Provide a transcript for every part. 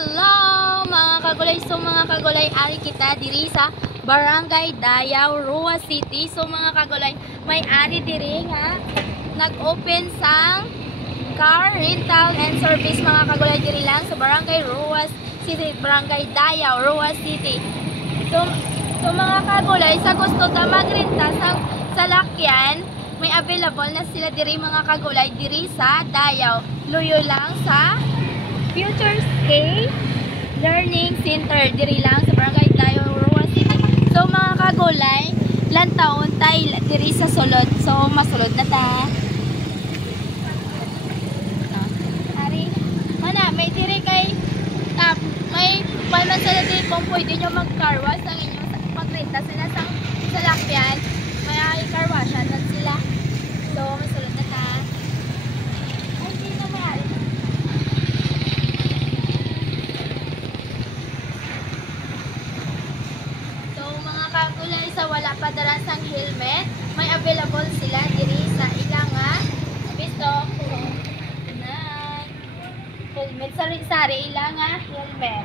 Hello mga kagulay. So mga kagulay, ari kita diri sa Barangay Dayaw, Roa City. So mga kagulay, may ari diri nga nag-open sang car rental and service mga kagulay diri lang sa Barangay Roa City, Barangay Dayaw, Roa City. So mga kagulay, sa gusto ta magrenta sang salakyan, may available na sila diri mga kagulay diri sa Dayaw. Luyo lang sa Futurescape Learning Center diri lang sa Barangay Dayaw, Roa City. So mga kagulay, lantaon tay diri sa sulod. So masulod na ta. Ari, mana may diri kay may palman sila diri kung pwede nyo mag-carwash ang inyong magrenta sila sa salakyan. May carwashan lang sila. So masulod na ta. Ay, hindi na may kagulay, sa wala pa darasang helmet, may available sila diri sa ilanga pisto na helmet sari-sari ilanga helmet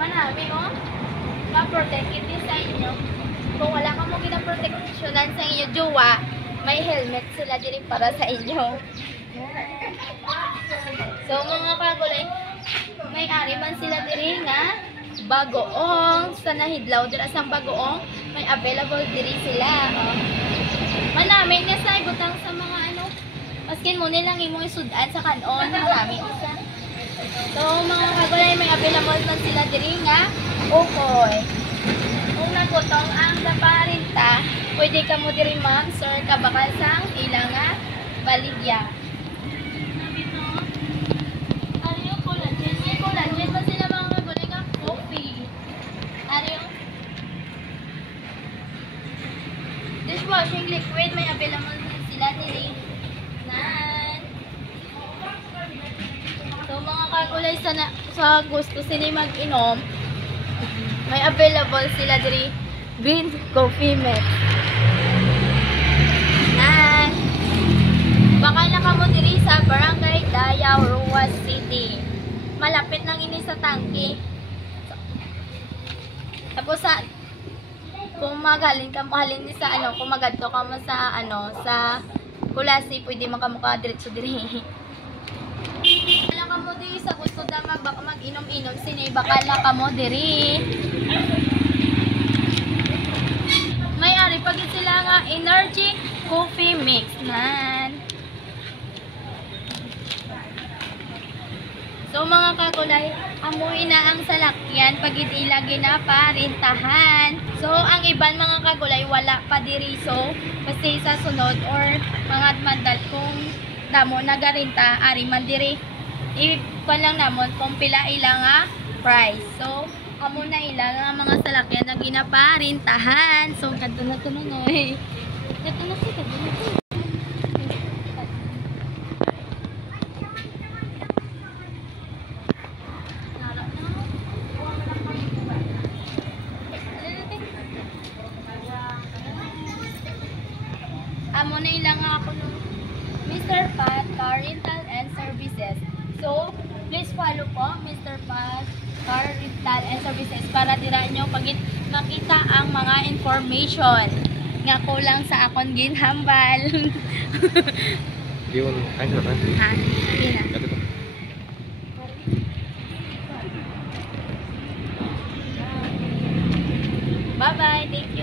manami ma-protect din sa inyo. Kung wala ka mo gina-protectionan sa inyo jowa, may helmet sila diri para sa inyo. So mga kagulay, may ari man sila diri nga bagoong sa nahidlaw dira sang bagoong, may available diri sila. Manami nga sa ibutang sa mga maskin mo nilang imo isudan sa kanon, marami isa. So mga kagulay, may available man sila diri nga ukoy. Kung nagutong ang daparinta, pwede ka mo diri ma'am sir kabakal sang ilang nga baligya. Dishwashing liquid, may available din sila diri. So mga kagulay, sa gusto sila mag-inom, may available sila diri green coffee mix. Baka na kamo diri sa Barangay Dayaw, Roa City. Malapit lang ini sa tangke. Tapos kung magaling ka mo halin ni sa kung magadto ka mo sa sa Kulasi, pwede makamuka diretso diri. Wala ka mo diri sa gusto da mag-inom-inom sini, bakala ka mo diri. May ari pagit sila nga energy coffee mix nan. So mga kagulay, amoy na ang salakyan pag ilagi na parintahan. So ang iban mga kagulay wala pa diri, so kasi sa sunod or mga mandal kung damo nagarinta ari man diri ikuan lang namon kung pila ilang nga price. So amo na ilang nga mga salakyan na ginaparintahan. So kadto na tunoy. Kadto na si kadto na. Amo na ilang ako nung Mr. Pat Car Rental and Services. So, please follow po Mr. Pat Car Rental and Services para dira nyo pagit makita ang mga information nga kulang sa akon ginhambal. Yun, ay sa ha? Hindi na. Bye-bye. Thank you.